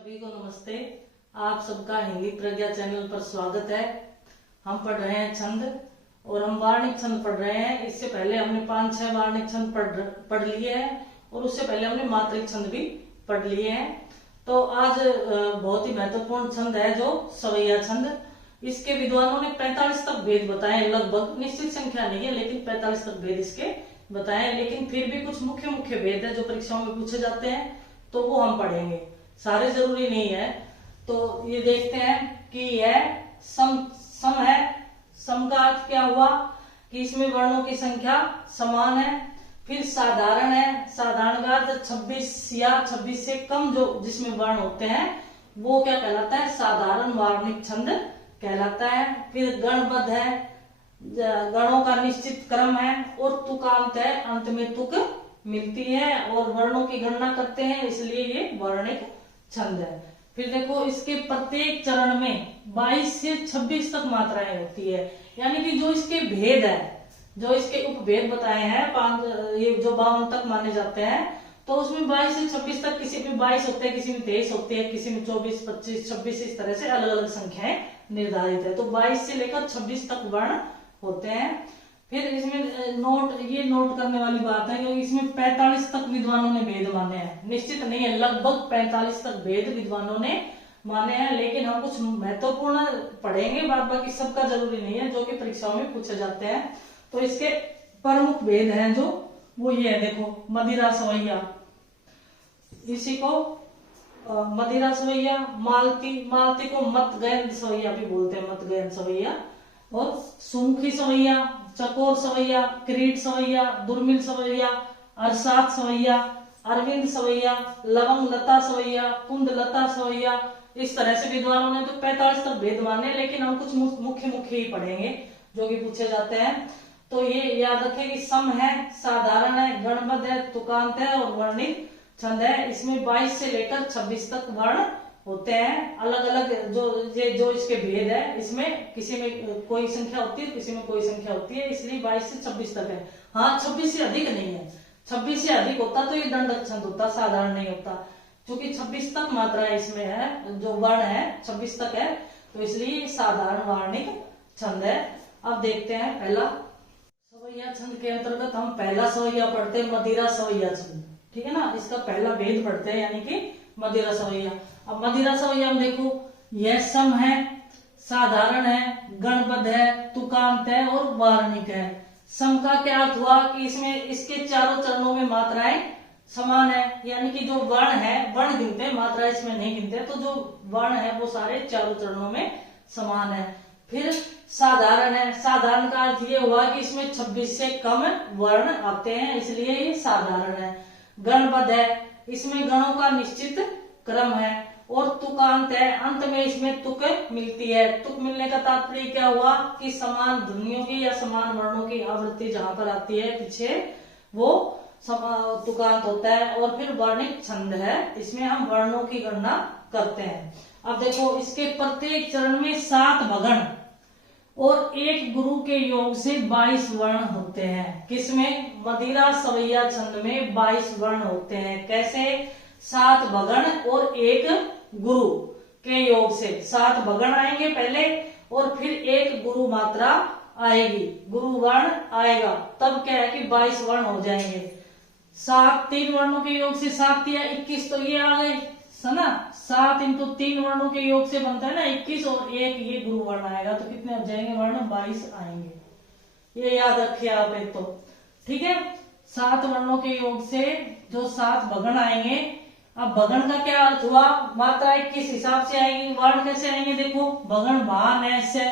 सभी को नमस्ते। आप सबका हिंदी प्रज्ञा चैनल पर स्वागत है। हम पढ़ रहे हैं छंद और हम वार्णिक छंद पढ़ रहे हैं। इससे पहले हमने 5-6 वार्णिक छंद पढ़ लिए हैं और उससे पहले हमने मात्रिक छंद भी पढ़ लिए हैं। तो आज बहुत ही महत्वपूर्ण छंद है जो सवैया छंद। इसके विद्वानों ने 45 तक भेद बताए, लगभग निश्चित संख्या नहीं है लेकिन 45 तक भेद इसके बताए। लेकिन फिर भी कुछ मुख्य मुख्य भेद है जो परीक्षाओं में पूछे जाते हैं, तो वो हम पढ़ेंगे। सारे जरूरी नहीं है। तो ये देखते हैं कि यह सम है। सम का अर्थ क्या हुआ कि इसमें वर्णों की संख्या समान है। फिर साधारण है। साधारण का अर्थ 26 या 26 से कम जो जिसमें वर्ण होते हैं वो क्या कहलाता है? साधारण वार्णिक छंद कहलाता है। फिर गणबद्ध है, गणों का निश्चित क्रम है। और तुकांत है, अंत में तुक मिलती है और वर्णों की गणना करते हैं, इसलिए ये वर्णिक छंद है। फिर देखो इसके प्रत्येक चरण में 22 से 26 तक मात्राएं होती है। यानी कि जो इसके भेद है, जो इसके उपभेद बताए हैं, ये जो 52 तक माने जाते हैं, तो उसमें 22 से 26 तक किसी में 22 होते हैं, किसी में 23 होते हैं, किसी में 24, 25, 26 इस तरह से अलग अलग संख्याएं निर्धारित है। तो 22 से लेकर 26 तक वर्ण होते हैं। फिर इसमें ये नोट करने वाली बात है क्योंकि इसमें 45 तक विद्वानों ने भेद माने हैं। निश्चित नहीं है, लगभग 45 तक भेद विद्वानों ने माने हैं, लेकिन हम कुछ महत्वपूर्ण पढ़ेंगे, बाकी सबका जरूरी नहीं है जो कि परीक्षाओं में पूछे जाते हैं। तो इसके प्रमुख भेद हैं जो वो ये है। देखो मदिरा सवैया, इसी को मदिरा सवैया, मालती को मत गैंद सवैया भी बोलते हैं, मत गैंद सवैया। और सुमुखी सवैया, चकोर सवैया, क्रीट सवैया, दुर्मिल सवैया, अरसात सवैया, अरविंद सवैया, लवंग लता सवैया, कुंद लता सवैया। इस तरह से विद्वानों ने तो 45 तक भेद माने, लेकिन हम कुछ मुख्य ही पढ़ेंगे जो कि पूछे जाते हैं। तो ये याद रखें कि सम है, साधारण है, गणबद्ध है, तुकांत है और वर्णिक छंद है। इसमें 22 से लेकर 26 तक वर्ण होते हैं। अलग अलग जो इसके भेद है, इसमें किसी में कोई संख्या होती है, किसी में कोई संख्या होती है, इसलिए 22 से 26 तक है। हाँ, 26 से अधिक नहीं है। 26 से अधिक होता तो ये दंडक छंद होता, साधारण नहीं होता। क्योंकि 26 तक मात्रा इसमें है, जो वर्ण है 26 तक है, तो इसलिए साधारण वार्णिक छंद है। अब देखते हैं पहला सवैया छंद के अंतर्गत हम पहला सवैया पढ़ते हैं, मदिरा सवैया छंद। ठीक है ना, इसका पहला भेद पढ़ते हैं, यानी कि मदिरा सवैया। अब मदिरा सवैया में देखो, यह सम है, साधारण है, गणबद्ध है, तुकांत है और वार्णिक है। सम का क्या अर्थ हुआ कि इसमें इसके चारों चरणों में मात्राएं समान है, यानी कि जो वर्ण है, वर्ण गिनते हैं, मात्रा इसमें नहीं गिनते, तो जो वर्ण है वो सारे चारों चरणों में समान है। फिर साधारण है। साधारण का अर्थ ये हुआ कि इसमें 26 से कम वर्ण आते हैं, इसलिए ये साधारण है। गणबद्ध है, इसमें गणों का निश्चित क्रम है। और तुकांत है, अंत में इसमें तुक मिलती है। तुक मिलने का तात्पर्य क्या हुआ कि समान ध्वनियों की या समान वर्णों की आवृत्ति जहां पर आती है पीछे, वो तुकांत होता है। और फिर वर्णिक छंद है, इसमें हम वर्णों की गणना करते हैं। अब देखो इसके प्रत्येक चरण में 7 भगण और 1 गुरु के योग से 22 वर्ण होते हैं। किसमें? मदिरा सवैया छंद में 22 वर्ण होते हैं। कैसे? 7 भगण और 1 गुरु के योग से। 7 भगण आएंगे पहले और फिर 1 गुरु मात्रा आएगी, गुरु वर्ण आएगा, तब क्या है कि 22 वर्ण हो जाएंगे। 3 वर्णों के योग से 7 या 21, तो ये आ गए ना। 7 इंटू 3 वर्णों के योग से बनता है ना 21, और 1 ये गुरु वर्ण आएगा, तो कितने हो जाएंगे वर्ण? 22 आएंगे। ये याद रखिए आप एक तो। ठीक है, 7 वर्णों के योग से जो 7 भगण आएंगे। अब भगण का क्या अर्थ हुआ? मात्राएं किस हिसाब से आएंगी, वर्ण कैसे आएंगे? देखो भगण भान ऐसे,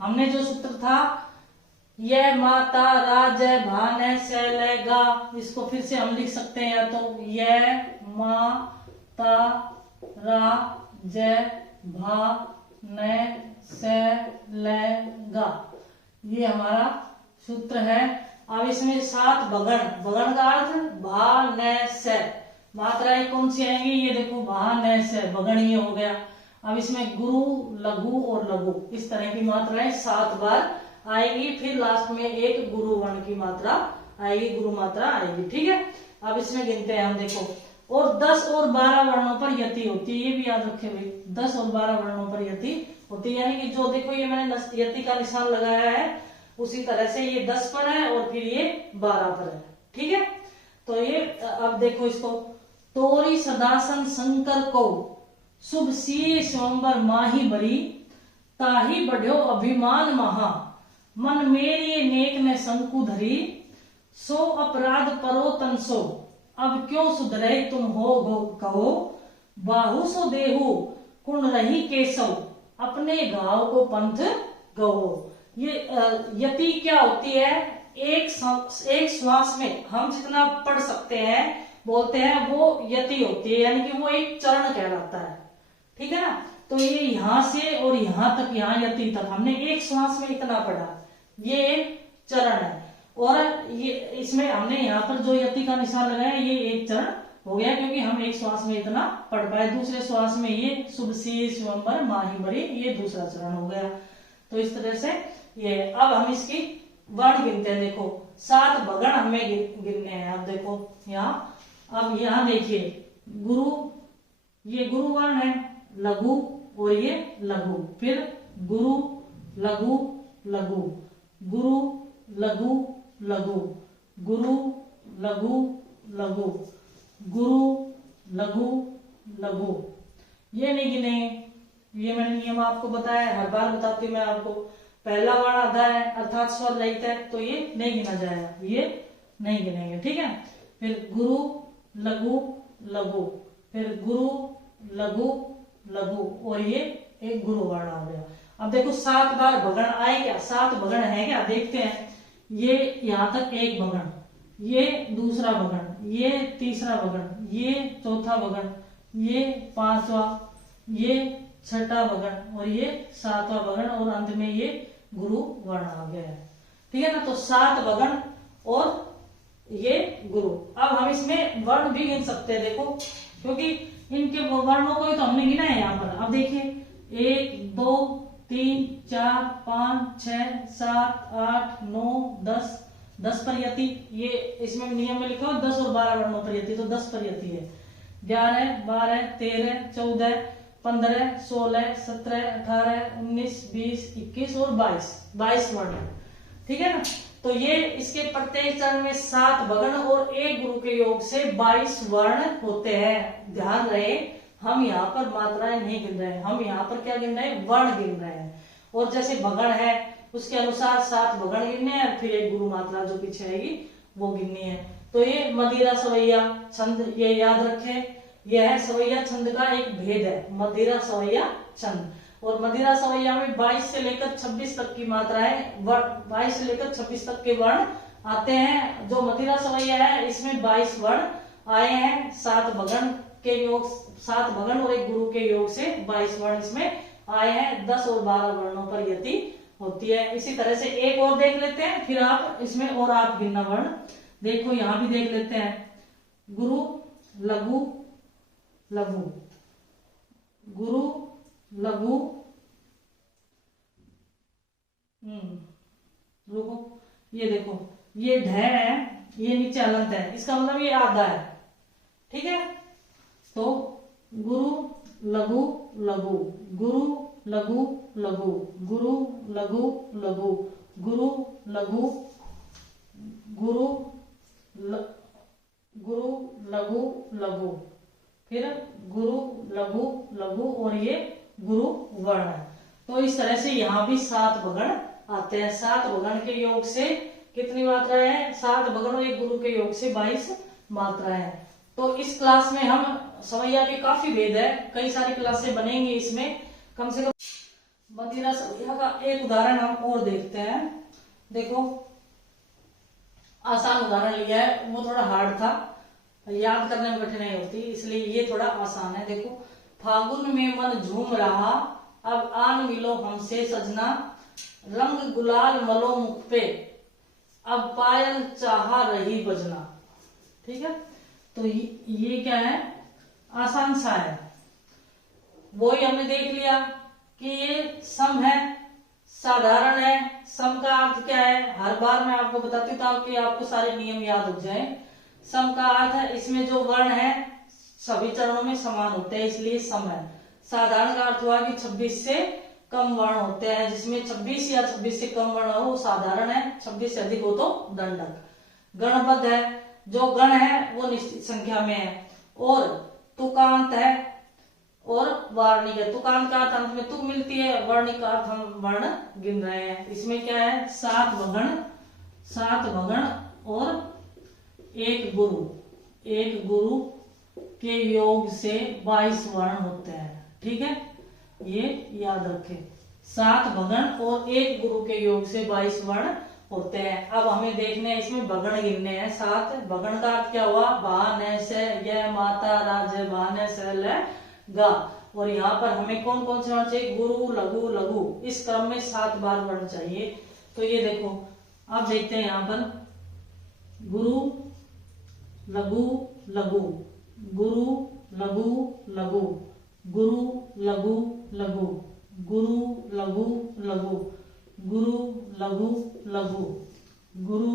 हमने जो सूत्र था यह माता राज भान ऐसे लेगा, इसको फिर से हम लिख सकते हैं, या तो यह माता रा जय भा न से लेगा, ये हमारा सूत्र है। अब इसमें 7 भगण, भगण का अर्थ भा न से, मात्राएं कौन सी आएंगी? ये देखो भा न से, भगण ये हो गया। अब इसमें गुरु, लघु और लघु, इस तरह की मात्राएं 7 बार आएगी। फिर लास्ट में 1 गुरु वर्ण की मात्रा आएगी, गुरु मात्रा आएगी। ठीक है, अब इसमें गिनते हैं हम। देखो और 10 और 12 वर्णों पर यति होती है, ये भी याद रखे भाई, 10 और 12 वर्णों पर यति होती है। यानी कि जो देखो ये मैंने यति का निशान लगाया है, उसी तरह से ये 10 पर है और फिर ये 12 पर है। ठीक है, तो ये अब देखो इसको, तोरी सदासन शंकर को शुभ सी स्वयंवर माही बरी, ताही बढ़ो अभिमान महा, मन मेरी नेक ने शंकु धरी, सो अपराध परो तन सो, अब क्यों सुधरे तुम हो कहो, बाहु सो देहु कुण रही केशव, अपने गांव को पंथ गहो। ये यति क्या होती है, एक श्वास में हम जितना पढ़ सकते हैं बोलते हैं वो यति होती है, यानी कि वो एक चरण कहलाता है। ठीक है ना, तो ये यहां से और यहां तक, यहां यति तक हमने एक श्वास में इतना पढ़ा, ये एक चरण है। और ये इसमें हमने यहाँ पर जो यति का निशान लगाया ये एक चरण हो गया, क्योंकि हम एक श्वास में इतना पढ़ पाए। दूसरे श्वास में ये शुभ सी स्वयंवर माही बरी, ये दूसरा चरण हो गया। तो इस तरह से ये, अब हम इसकी वर्ण गिनते हैं। देखो 7 भगण हमें गिनने हैं। अब देखो यहाँ, अब यहाँ देखिए गुरु, ये गुरु वर्ण है, लघु और ये लघु, फिर गुरु लघु लघु, गुरु लघु लघु, गुरु लघु लघु, गुरु लघु लघु, ये नहीं गिने। ये मैंने नियम आपको बताया, हर बार बताती हूँ मैं आपको। पहला वर्ण आधा है अर्थात स्वर रहित है, तो ये नहीं गिना जाएगा, ये नहीं गिनेंगे। ठीक है, फिर गुरु लघु लघु, फिर गुरु लघु लघु, और ये एक गुरु वर्ण आ गया। अब देखो 7 बार भगण आए क्या, 7 भगण है क्या, देखते हैं। ये यहां तक एक भगण, ये दूसरा भगण, ये तीसरा भगण, ये चौथा भगण, ये 5वां, ये 6ठा भगण और ये 7वां भगण, और अंत में ये गुरु वर्ण आ गया है। ठीक है ना, तो 7 भगण और ये गुरु। अब हम इसमें वर्ण भी गिन सकते हैं, देखो, क्योंकि इनके वर्णों को ही तो हमने गिना है यहाँ पर। अब देखिए 1 2 3 4 5 6 7 8 9 10, 10 पर यति। ये इसमें नियम में लिखा हो 10 और 12 वर्णों पर यति, तो 10 पर यति है। 11 12 13 14 15 16 17 18 19 20 21 और 22 वर्ण है। ठीक है ना, तो ये इसके प्रत्येक चरण में 7 भगण और एक गुरु के योग से 22 वर्ण होते हैं। ध्यान रहे, हम यहाँ पर मात्राएं नहीं गिन रहे हैं, हम यहाँ पर क्या गिन रहे हैं, वर्ण गिन रहे हैं। और जैसे भगण है उसके अनुसार 7 भगण गिनने हैं, फिर एक गुरु मात्रा जो पीछे आएगी वो गिननी है। तो ये मदिरा सवैया छंद, ये याद रखें, यह है सवैया छंद का एक भेद है, मदिरा सवैया छंद। और मदिरा सवैया में 22 से लेकर 26 तक की मात्राएं, 22 से लेकर 26 तक के वर्ण आते हैं। जो मदिरा सवैया है इसमें 22 वर्ण आए हैं, 7 भगण के योग, 7 भगण और एक गुरु के योग से 22 वर्ण इसमें आए हैं। 10 और 12 वर्णों पर यति होती है। इसी तरह से एक और देख लेते हैं, फिर आप इसमें और आप गिनना वर्ण। देखो यहां भी देख लेते हैं, गुरु लघु लघु, गुरु लघु, रुको, ये देखो ये ढ है, ये नीचे अलंत है, इसका मतलब ये आधा है। ठीक है, तो गुरु लघु लघु, गुरु लघु लघु, गुरु लघु लघु, गुरु लघु, गुरु गुरु लघु लघु, फिर गुरु लघु लघु, और ये गुरु वर्ण है। तो इस तरह से यहाँ भी 7 भगण आते हैं। 7 भगण के योग से कितनी मात्राएं हैं, 7 भगण और एक गुरु के योग से 22 मात्राएं हैं। तो इस क्लास में हम सवैया के काफी भेद है, कई सारी क्लासें बनेंगी इसमें, कम से कम। मदिरा सवैया का एक उदाहरण हम और देखते हैं। देखो आसान उदाहरण लिया है, वो थोड़ा हार्ड था, याद करने में कठिनाई होती, इसलिए ये थोड़ा आसान है। देखो, फागुन में मन झूम रहा, अब आन मिलो हमसे सजना, रंग गुलाल मलो मुख पे, अब पायल चाहा रही बजना। ठीक है, तो ये क्या है, आसान सा है। वो ही हमने देख लिया कि ये सम है, साधारण है। सम का अर्थ क्या है, हर बार मैं आपको बताती हूँ ताकि आपको सारे नियम याद हो जाए। सम का अर्थ है इसमें जो वर्ण है सभी चरणों में समान होते हैं, इसलिए सम है। साधारण का अर्थ हुआ कि 26 से कम वर्ण होते हैं, जिसमें 26 या 26 से कम वर्ण हो वो साधारण है, 26 से अधिक हो तो दंडक। गणबद्ध है, जो गण है वो निश्चित संख्या में है, और तुकांत है और वार्णिक है। तुकांत का अर्थ अंत में तुक मिलती है, वर्णिक का अर्थ हम वर्ण गिन रहे हैं। इसमें क्या है, 7 भगण और एक गुरु के योग से 22 वर्ण होते हैं। ठीक है, ये याद रखें, 7 भगण और एक गुरु के योग से 22 वर्ण होते हैं। अब हमें देखने इसमें भगण गिनने हैं। 7 भगण का अर्थ क्या हुआ, भा न से य माता राज भा न से ल गा, और यहाँ पर हमें कौन कौन से वर्ण चाहिए, गुरु लघु लघु, इस क्रम में 7 बार वर्ण चाहिए। तो ये देखो, अब देखते हैं यहाँ पर गुरु लघु लघु, गुरु लघु लघु, गुरु लघु लघु, गुरु लघु लघु, गुरु लघु लघु, गुरु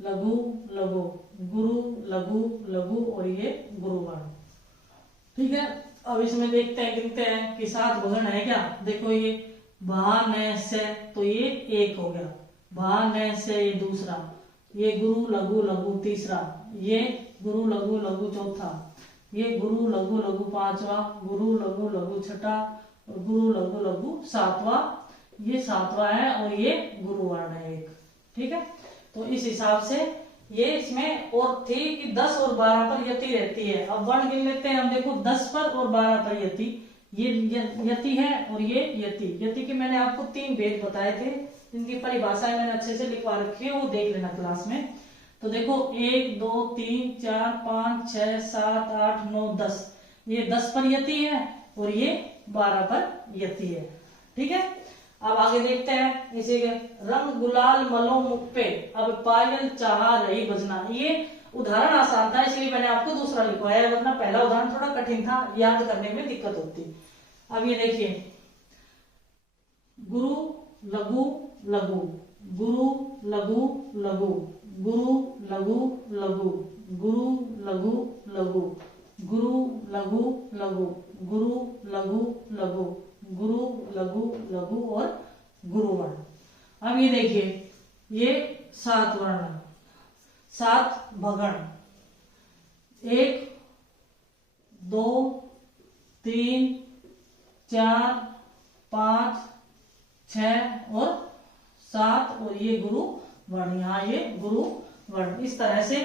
लघु लघु, गुरु लघु लघु, और ये गुरु वर्ण। ठीक है, अब इसमें देखते हैं, गिनते हैं कि 7 भगण है क्या। देखो ये भा न से, तो ये एक हो गया, भा न से ये दूसरा, ये गुरु लघु लघु तीसरा, ये गुरु लघु लघु चौथा, ये गुरु लघु लघु पांचवा, गुरु लघु लघु छठा, और गुरु लघु लघु सातवां, ये 7वां है, और ये गुरु वर्ण है एक। ठीक है, तो इस हिसाब से ये इसमें और थी कि 10 और 12 पर यति रहती है। अब वर्ण गिन लेते हैं हम। देखो 10 पर और 12 पर यति, ये यति है और ये यति के मैंने आपको 3 भेद बताए थे, इनकी परिभाषाएं मैंने अच्छे से लिखवा रखी है, वो देख लेना क्लास में। तो देखो 1 2 3 4 5 6 7 8 9 10, ये 10 पर यति है और ये 12 पर यति है। ठीक है, अब आगे देखते हैं इसी के, रंग गुलाल मलो मुख पे अब पायल चाह रही बजना। ये उदाहरण आसान था इसलिए मैंने आपको दूसरा लिखवाया, वरना पहला उदाहरण थोड़ा कठिन था, याद करने में दिक्कत होती। अब ये देखिए, गुरु लघु लघु, गुरु लघु लघु, गुरु लघु लघु, गुरु लघु लघु, गुरु लघु लघु, गुरु लघु लघु, गुरु लघु लघु, और गुरु वर्ण। अब ये देखिए, ये 7 वर्ण, 7 भगण, 1 2 3 4 5 6 और 7, और ये गुरु वर्ण, यहाँ ये गुरु वर्ण। इस तरह से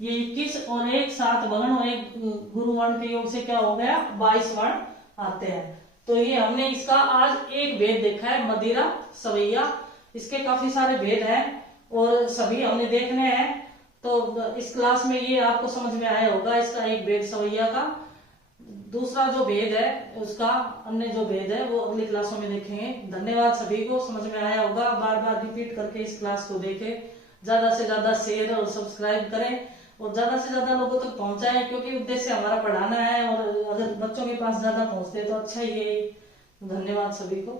ये 21 और 1 7 भगण और 1 गुरु वर्ण के योग से क्या हो गया, 22 वर्ण आते हैं। तो ये हमने इसका आज एक भेद देखा है, मदिरा सवैया। इसके काफी सारे भेद हैं और सभी हमने देखने हैं। तो इस क्लास में ये आपको समझ में आया होगा, इसका एक भेद सवैया का। दूसरा जो भेद है उसका, अन्य जो भेद है वो अगली क्लासों में देखेंगे। धन्यवाद सभी को, समझ में आया होगा। बार बार रिपीट करके इस क्लास को देखें, ज्यादा से ज्यादा शेयर और सब्सक्राइब करें और ज्यादा से ज्यादा लोगों तक पहुंचाएं, क्योंकि उद्देश्य हमारा पढ़ाना है और अगर बच्चों के पास ज्यादा पहुंचते तो अच्छा ही है। धन्यवाद सभी को।